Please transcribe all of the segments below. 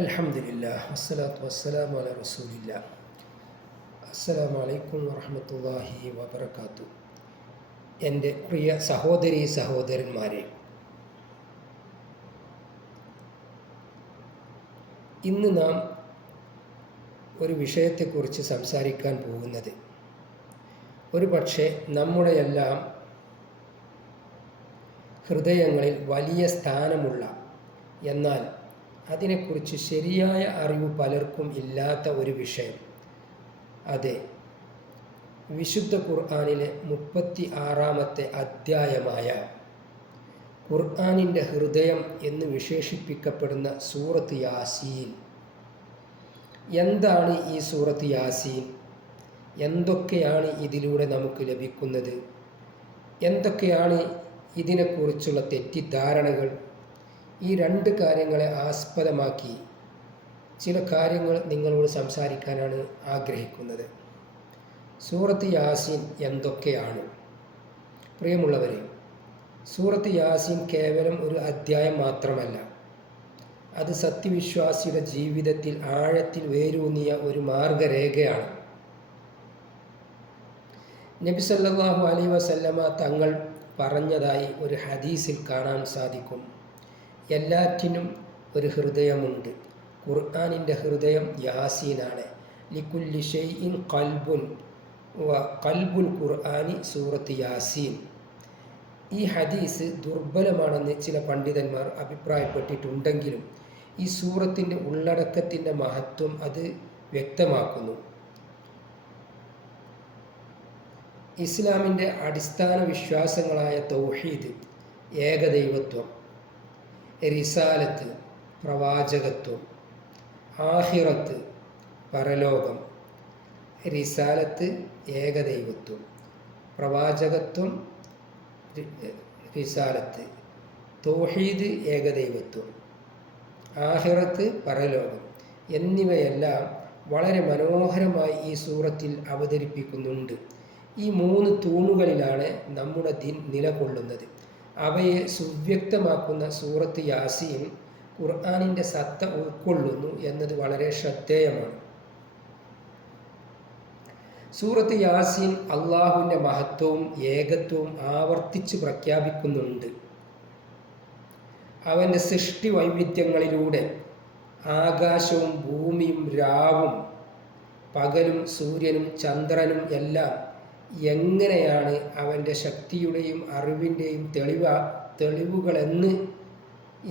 അൽഹംദുലില്ലാഹ് വസ്സലാത്തു വസ്സലാമു അലാ റസൂലില്ലാഹ്. അസ്സലാമു അലൈക്കും വറഹ്മത്തുള്ളാഹി വബറകാതുഹു. എൻ്റെ പ്രിയ സഹോദരീ സഹോദരന്മാരെ, ഇന്ന് നാം ഒരു വിഷയത്തെക്കുറിച്ച് സംസാരിക്കാൻ പോകുന്നത് ഒരു പക്ഷേ നമ്മുടെയെല്ലാം ഹൃദയങ്ങളിൽ വലിയ സ്ഥാനമുള്ള, എന്നാൽ അതിനെക്കുറിച്ച് ശരിയായ അറിവ് പലർക്കും ഇല്ലാത്ത ഒരു വിഷയം. അതെ, വിശുദ്ധ ഖുർആനിലെ 36-ാമത്തെ അധ്യായമായ ഖുർആനിൻ്റെ ഹൃദയം എന്ന് വിശേഷിപ്പിക്കപ്പെടുന്ന സൂറത്ത് യാസീൻ. എന്താണ് ഈ സൂറത്ത് യാസീൻ? എന്തൊക്കെയാണ് ഇതിലൂടെ നമുക്ക് ലഭിക്കുന്നത്? എന്തൊക്കെയാണ് ഇതിനെക്കുറിച്ചുള്ള തെറ്റിദ്ധാരണകൾ? ഈ രണ്ട് കാര്യങ്ങളെ ആസ്പദമാക്കി ചില കാര്യങ്ങൾ നിങ്ങളോട് സംസാരിക്കാനാണ് ആഗ്രഹിക്കുന്നത്. സൂറത്ത് യാസീൻ എന്തൊക്കെയാണ്? പ്രിയമുള്ളവരെ, സൂറത്ത് യാസീൻ കേവലം ഒരു അധ്യായം മാത്രമല്ല, അത് സത്യവിശ്വാസിയുടെ ജീവിതത്തിൽ ആഴത്തിൽ വേരൂന്നിയ ഒരു മാർഗരേഖയാണ്. നബി സല്ലല്ലാഹു അലൈഹി വസല്ലമ തങ്ങൾ പറഞ്ഞതായി ഒരു ഹദീസിൽ കാണാൻ സാധിക്കും, എല്ലാറ്റിനും ഒരു ഹൃദയമുണ്ട്. ഖുർആനിൻ്റെ ഹൃദയം യാസീനാണ്. ലികുല്ലി ഷൈഇൻ ഖൽബുൻ വ ഖൽബുൽ ഖുർആനി സൂറത്ത് യാസീൻ. ഈ ഹദീസ് ദുർബലമാണെന്ന് ചില പണ്ഡിതന്മാർ അഭിപ്രായപ്പെട്ടിട്ടുണ്ടെങ്കിലും ഈ സൂറത്തിൻ്റെ ഉള്ളടക്കത്തിൻ്റെ മഹത്വം അത് വ്യക്തമാക്കുന്നു. ഇസ്ലാമിൻ്റെ അടിസ്ഥാന വിശ്വാസങ്ങളായ തൗഹീദ്, ഏകദൈവത്വം, റിസാലത്ത്, പ്രവാചകത്വം, ആഖിറത്ത്, പരലോകം, റിസാലത്ത്, ഏകദൈവത്വം, പ്രവാചകത്വം, റിസാലത്ത്, തൗഹീദ്, ഏകദൈവത്വം, ആഖിറത്ത്, പരലോകം എന്നിവയെല്ലാം വളരെ മനോഹരമായി ഈ സൂറത്തിൽ അവതരിപ്പിക്കുന്നുണ്ട്. ഈ 3 തൂണുകളിലാണ് നമ്മുടെ ദീൻ നിലകൊള്ളുന്നത്. അവയെ സുവ്യക്തമാക്കുന്ന സൂറത്ത് യാസീൻ ഖുർആനിൻ്റെ സത്ത ഉൾക്കൊള്ളുന്നു എന്നത് വളരെ ശ്രദ്ധേയമാണ്. സൂറത്ത് യാസീൻ അള്ളാഹുവിൻ്റെ മഹത്വവും ഏകത്വവും ആവർത്തിച്ച് പ്രഖ്യാപിക്കുന്നുണ്ട്. അവൻ്റെ സൃഷ്ടി വൈവിധ്യങ്ങളിലൂടെ ആകാശവും ഭൂമിയും രാവും പകലും സൂര്യനും ചന്ദ്രനും എല്ലാം എങ്ങനെയാണ് അവൻ്റെ ശക്തിയുടെയും അറിവിൻ്റെയും തെളിവുകളെന്ന്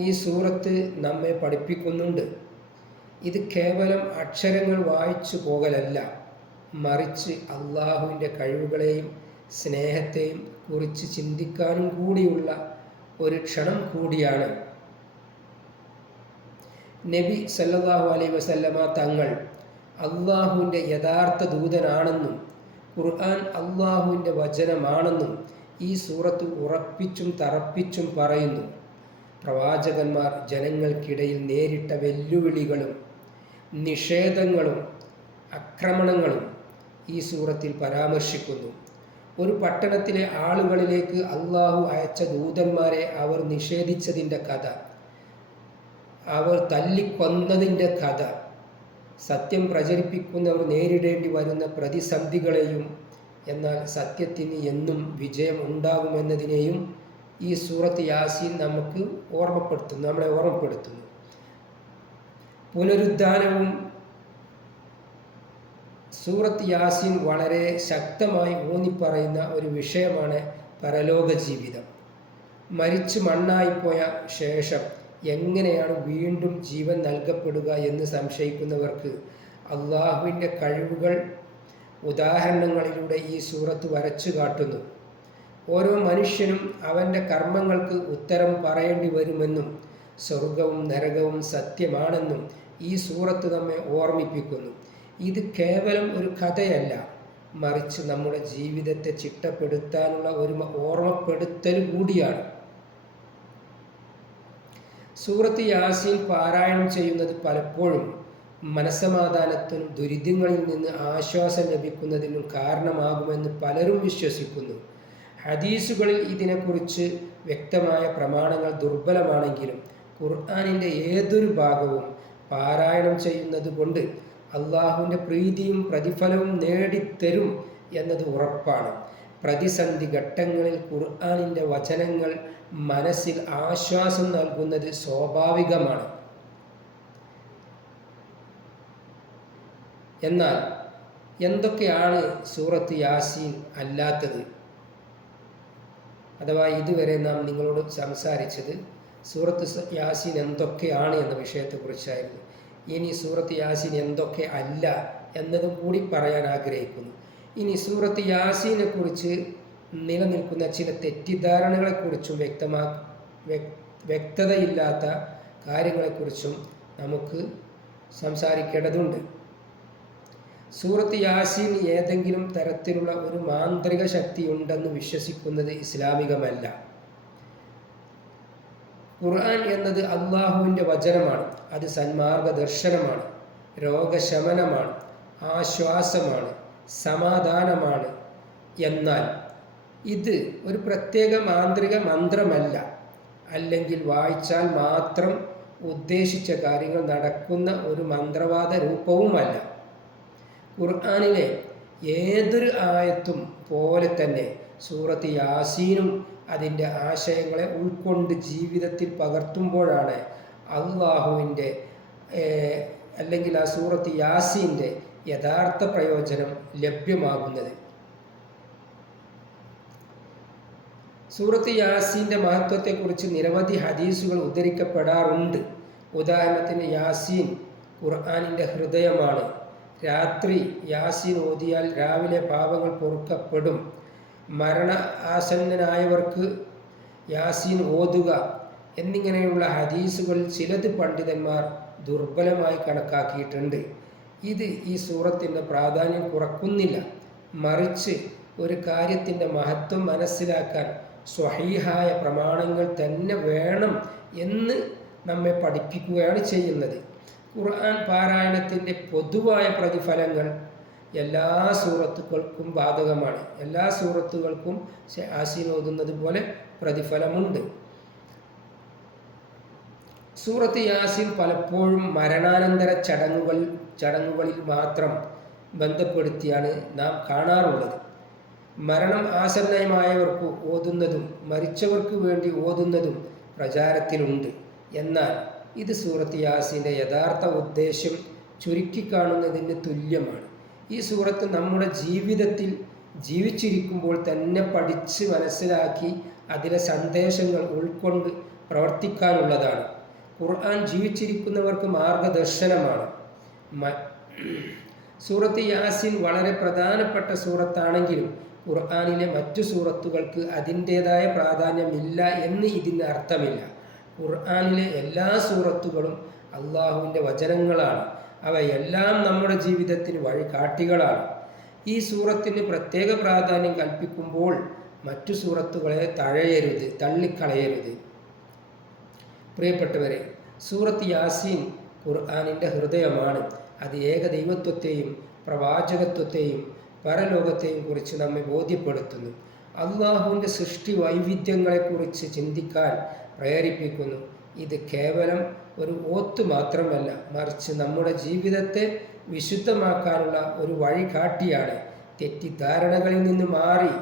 ഈ സൂറത്ത് നമ്മെ പഠിപ്പിക്കുന്നുണ്ട്. ഇത് കേവലം അക്ഷരങ്ങൾ വായിച്ചു പോകലല്ല, മറിച്ച് അള്ളാഹുവിൻ്റെ കഴിവുകളെയും സ്നേഹത്തെയും കുറിച്ച് ചിന്തിക്കാനും കൂടിയുള്ള ഒരു ക്ഷണം കൂടിയാണ്. നബി സല്ലല്ലാഹു അലൈഹി വസല്ലമ തങ്ങൾ അള്ളാഹുവിൻ്റെ യഥാർത്ഥ ദൂതനാണെന്നും ഖുർആൻ അള്ളാഹുവിൻ്റെ വചനമാണെന്നും ഈ സൂറത്ത് ഉറപ്പിച്ചും തറപ്പിച്ചും പറയുന്നു. പ്രവാചകന്മാർ ജനങ്ങൾക്കിടയിൽ നേരിട്ട വെല്ലുവിളികളും നിഷേധങ്ങളും ആക്രമണങ്ങളും ഈ സൂറത്തിൽ പരാമർശിക്കുന്നു. ഒരു പട്ടണത്തിലെ ആളുകളിലേക്ക് അള്ളാഹു അയച്ച ദൂതന്മാരെ അവർ നിഷേധിച്ചതിൻ്റെ കഥ, അവർ തല്ലിക്കൊന്നതിൻ്റെ കഥ, സത്യം പ്രചരിപ്പിക്കുന്നവർ നേരിടേണ്ടി വരുന്ന പ്രതിസന്ധികളെയും എന്നാൽ സത്യത്തിന് എന്നും വിജയം ഉണ്ടാകുമെന്നതിനെയും ഈ സൂറത്ത് യാസീൻ നമ്മളെ ഓർമ്മപ്പെടുത്തുന്നു. പുനരുദ്ധാനവും സൂറത്ത് യാസീൻ വളരെ ശക്തമായി ഊന്നിപ്പറയുന്ന ഒരു വിഷയമാണ്. പരലോക ജീവിതം, മരിച്ചു മണ്ണായിപ്പോയ ശേഷം എങ്ങനെയാണ് വീണ്ടും ജീവൻ നൽകപ്പെടുക എന്ന് സംശയിക്കുന്നവർക്ക് അള്ളാഹുവിൻ്റെ കഴിവുകൾ ഉദാഹരണങ്ങളിലൂടെ ഈ സൂറത്ത് വരച്ചു കാട്ടുന്നു. ഓരോ മനുഷ്യനും അവൻ്റെ കർമ്മങ്ങൾക്ക് ഉത്തരം പറയേണ്ടി വരുമെന്നും സ്വർഗവും നരകവും സത്യമാണെന്നും ഈ സൂറത്ത് നമ്മെ ഓർമ്മിപ്പിക്കുന്നു. ഇത് കേവലം ഒരു കഥയല്ല, മറിച്ച് നമ്മുടെ ജീവിതത്തെ ചിട്ടപ്പെടുത്താനുള്ള ഒരു ഓർമ്മപ്പെടുത്തൽ കൂടിയാണ്. സൂറത്ത് യാസീൻ പാരായണം ചെയ്യുന്നത് പലപ്പോഴും മനസ്സമാധാനത്തിനും ദുരിതങ്ങളിൽ നിന്ന് ആശ്വാസം ലഭിക്കുന്നതിനും കാരണമാകുമെന്ന് പലരും വിശ്വസിക്കുന്നു. ഹദീസുകളിൽ ഇതിനെക്കുറിച്ച് വ്യക്തമായ പ്രമാണങ്ങൾ ദുർബലമാണെങ്കിലും ഖുർആനിൻ്റെ ഏതൊരു ഭാഗവും പാരായണം ചെയ്യുന്നത് കൊണ്ട് അള്ളാഹുവിൻ്റെ പ്രീതിയും പ്രതിഫലവും നേടിത്തരും എന്നത് ഉറപ്പാണ്. പ്രതിസന്ധി ഘട്ടങ്ങളിൽ ഖുർആനിൻ്റെ വചനങ്ങൾ മനസ്സിൽ ആശ്വാസം നൽകുന്നത് സ്വാഭാവികമാണ്. എന്നാൽ എന്തൊക്കെയാണ് സൂറത്ത് യാസീൻ അല്ലാത്തത്? അഥവാ ഇതുവരെ നാം നിങ്ങളോട് സംസാരിച്ചത് സൂറത്ത് യാസീൻ എന്തൊക്കെയാണ് എന്ന വിഷയത്തെക്കുറിച്ചായിരുന്നു. ഇനി സൂറത്ത് യാസീൻ എന്തൊക്കെ അല്ല എന്നതും കൂടി പറയാൻ ആഗ്രഹിക്കുന്നു. ഇനി സൂറത്ത് യാസീനെ കുറിച്ച് നിലനിൽക്കുന്ന ചില തെറ്റിദ്ധാരണകളെക്കുറിച്ചും വ്യക്തതയില്ലാത്ത കാര്യങ്ങളെക്കുറിച്ചും നമുക്ക് സംസാരിക്കേണ്ടതുണ്ട്. സൂറത്ത് യാസീൻ ഏതെങ്കിലും തരത്തിലുള്ള ഒരു മാന്ത്രിക ശക്തി ഉണ്ടെന്ന് വിശ്വസിക്കുന്നത് ഇസ്ലാമികമല്ല. ഖുർആൻ എന്നത് അള്ളാഹുവിൻ്റെ വചനമാണ്. അത് സന്മാർഗദർശനമാണ്, രോഗശമനമാണ്, ആശ്വാസമാണ്, സമാധാനമാണ്. എന്നാൽ ഇത് ഒരു പ്രത്യേക മാന്ത്രിക മന്ത്രമല്ല, അല്ലെങ്കിൽ വായിച്ചാൽ മാത്രം ഉദ്ദേശിച്ച കാര്യങ്ങൾ നടക്കുന്ന ഒരു മന്ത്രവാദ രൂപവുമല്ല. ഖുർആനിലെ ഏതൊരു ആയത്തും പോലെ തന്നെ സൂറത്ത് യാസീനും അതിൻ്റെ ആശയങ്ങളെ ഉൾക്കൊണ്ട് ജീവിതത്തിൽ പകർത്തുമ്പോഴാണ് അള്ളാഹുവിൻ്റെ അല്ലെങ്കിൽ ആ സൂറത്ത് യാസീൻ്റെ യഥാർത്ഥ പ്രയോജനം ലഭ്യമാകുന്നത്. സൂറത്ത് യാസീൻ്റെ മഹത്വത്തെക്കുറിച്ച് നിരവധി ഹദീസുകൾ ഉദ്ധരിക്കപ്പെടാറുണ്ട്. ഉദാഹരണത്തിന്, യാസീൻ ഖുർആനിൻ്റെ ഹൃദയമാണ്. രാത്രി യാസീൻ ഓതിയാൽ രാവിലെ പാപങ്ങൾ പൊറുക്കപ്പെടും. മരണ ആസന്നനായവർക്ക് യാസീൻ ഓതുക എന്നിങ്ങനെയുള്ള ഹദീസുകൾ ചിലത് പണ്ഡിതന്മാർ ദുർബലമായി കണക്കാക്കിയിട്ടുണ്ട്. ഇത് ഈ സൂറത്തിൻ്റെ പ്രാധാന്യം കുറക്കുന്നില്ല, മറിച്ച് ഒരു കാര്യത്തിൻ്റെ മഹത്വം മനസ്സിലാക്കാൻ സ്വഹീഹായ പ്രമാണങ്ങൾ തന്നെ വേണം എന്ന് നമ്മെ പഠിപ്പിക്കുകയാണ് ചെയ്യുന്നത്. ഖുർആൻ പാരായണത്തിൻ്റെ പൊതുവായ പ്രതിഫലങ്ങൾ എല്ലാ സൂറത്തുകൾക്കും ബാധകമാണ്. എല്ലാ സൂറത്തുകൾക്കും യാസീൻ ഓതുന്നത് പോലെ പ്രതിഫലമുണ്ട്. സൂറത്ത് യാസീൻ പലപ്പോഴും മരണാനന്തര ചടങ്ങുകളിൽ മാത്രം ബന്ധപ്പെടുത്തിയാണ് നാം കാണാറുള്ളത്. മരണം ആസന്നമായവർക്ക് ഓതുന്നതും മരിച്ചവർക്ക് വേണ്ടി ഓതുന്നതും പ്രചാരത്തിലുണ്ട്. എന്നാൽ ഇത് സൂറത്ത് യാസീൻ്റെ യഥാർത്ഥ ഉദ്ദേശ്യം ചുരുക്കിക്കാണുന്നതിന് തുല്യമാണ്. ഈ സൂറത്ത് നമ്മുടെ ജീവിതത്തിൽ ജീവിച്ചിരിക്കുമ്പോൾ തന്നെ പഠിച്ച് മനസ്സിലാക്കി അതിലെ സന്ദേശങ്ങൾ ഉൾക്കൊണ്ട് പ്രവർത്തിക്കാനുള്ളതാണ്. ഖുർആൻ ജീവിച്ചിരിക്കുന്നവർക്ക് മാർഗദർശനമാണ്. സൂറത്ത് യാസീൻ വളരെ പ്രധാനപ്പെട്ട സൂറത്താണെങ്കിലും ഖുർആനിലെ മറ്റു സൂറത്തുകൾക്ക് അതിൻ്റേതായ പ്രാധാന്യമില്ല എന്ന് ഇതിന് അർത്ഥമില്ല. ഖുർആനിലെ എല്ലാ സൂറത്തുകളും അള്ളാഹുവിൻ്റെ വചനങ്ങളാണ്. അവയെല്ലാം നമ്മുടെ ജീവിതത്തിന് വഴികാട്ടികളാണ്. ഈ സൂറത്തിന് പ്രത്യേക പ്രാധാന്യം കൽപ്പിക്കുമ്പോൾ മറ്റു സൂറത്തുകളെ തള്ളിക്കളയരുത്. പ്രിയപ്പെട്ടവരെ, സൂറത്ത് യാസീൻ ഖുർആനിൻ്റെ ഹൃദയമാണ്. അത് ഏകദൈവത്വത്തെയും പ്രവാചകത്വത്തെയും പരലോകത്തെയും കുറിച്ച് നമ്മെ ബോധ്യപ്പെടുത്തുന്നു. അള്ളാഹുവിൻ്റെ സൃഷ്ടി വൈവിധ്യങ്ങളെക്കുറിച്ച് ചിന്തിക്കാൻ പ്രേരിപ്പിക്കുന്നു. ഇത് കേവലം ഒരു ഓത്ത് മാത്രമല്ല, മറിച്ച് നമ്മുടെ ജീവിതത്തെ വിശുദ്ധമാക്കാനുള്ള ഒരു വഴികാട്ടിയാണ്. തെറ്റിദ്ധാരണകളിൽ നിന്ന് മാറി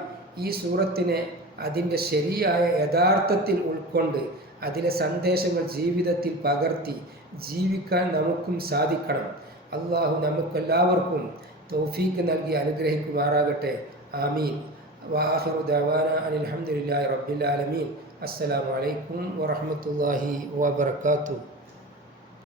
ഈ സൂറത്തിനെ അതിൻ്റെ ശരിയായ യഥാർത്ഥത്തിൽ ഉൾക്കൊണ്ട് അതിലെ സന്ദേശങ്ങൾ ജീവിതത്തിൽ പകർത്തി ജീവിക്കാൻ നമുക്കും സാധിക്കണം. അള്ളാഹു നമുക്കെല്ലാവർക്കും തൗഫീഖ് നൽകി അനുഗ്രഹിക്കുമാറാകട്ടെ. ആമീൻ. വആഖിറു ദഅവാനാ അനിൽ ഹംദുലില്ലാഹി റബ്ബിൽ ആലമീൻ. അസ്സലാമു അലൈക്കും വറഹ്മത്തുള്ളാഹി വബറകാതുഹു.